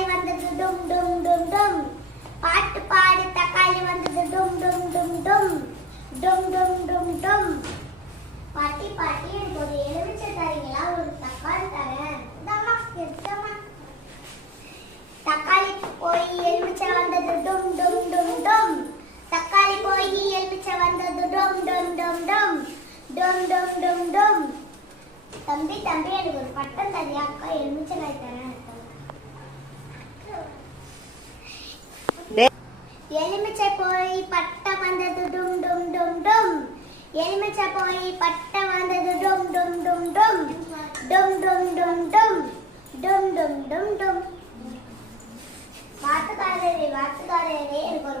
தக்காளி வந்தது டும் டும் டும் டும். பாட்டு பாடு தக்காளி வந்தது டும் டும் டும் டும். டும் டும் டும் டும். பாட்டி பாட்டி எனக்கு ஒரு எலுமிச்சை தரீங்களா? ஒரு தக்காளி தரேன். இந்தாம்மா, எடுத்தாம்மா. தக்காளி போய் எலுமிச்சை வந்தது டும் டும் டும் டும். தக்காளி போய் எலுமிச்சை வந்தது டும் டும் டும் டும். டும் டும் டும் டும். தம்பி தம்பி எனக்கு ஒரு பட்டம் தரியா? அக்கா எலுமிச்சை காய் தரேன். எலுமிச்சை போய் பட்டம் வந்தது டும் டும் டும் டும். எலுமிச்சை போய் பட்டம் வந்தது டும் டும் டும் டும். டும் டும் டும் டும். டும் டும் டும் டும். வாத்துக்காரரே வாத்துக்காரரே எனக்கு ஒரு